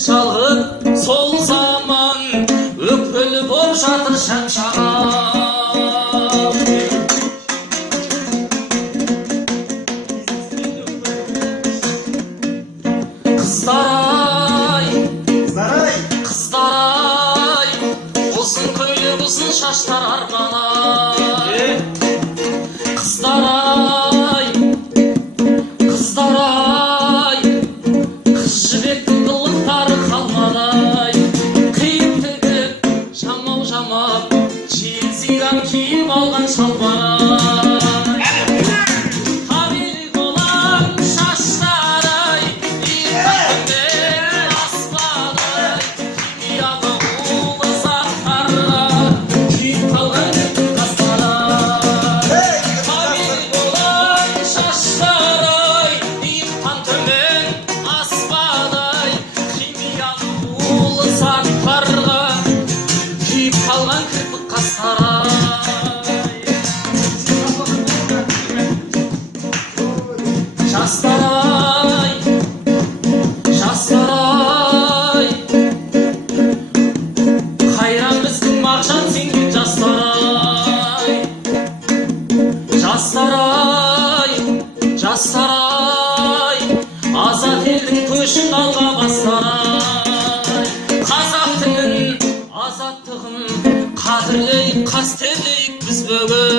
шалғып сол заман өкпелі боп жатыр шамшаған. Қыздар-ай, қыздар-ай, ұзын көйлек ұзын шаштар арман-ай. Қыздар-ай, қыздар-ай, қыз жібектің қылықтары қалмады-ай. Қиып тігіп, жамау-жамап, желсиған киіп алған шалбар-ай. Табиғи болам шаштар-ай, иықтарымен аспан-ай. Химиялы улы заттарға күйіп қалған қастар-ай. Табиғи болам шаштар-ай, иықтан төмен аспан-ай. Химиялы улы заттарға күйіп қалған кірпік қастар-ай. Жастар-ай, жастар-ай, қайран біздің мағжан сенген жастар-ай. Жастар-ай, жастар-ай, азат елдің көшін алға бастар-ай. қазақ тілін, азаттығын қадірлейік, қастерлейік біз бүгін.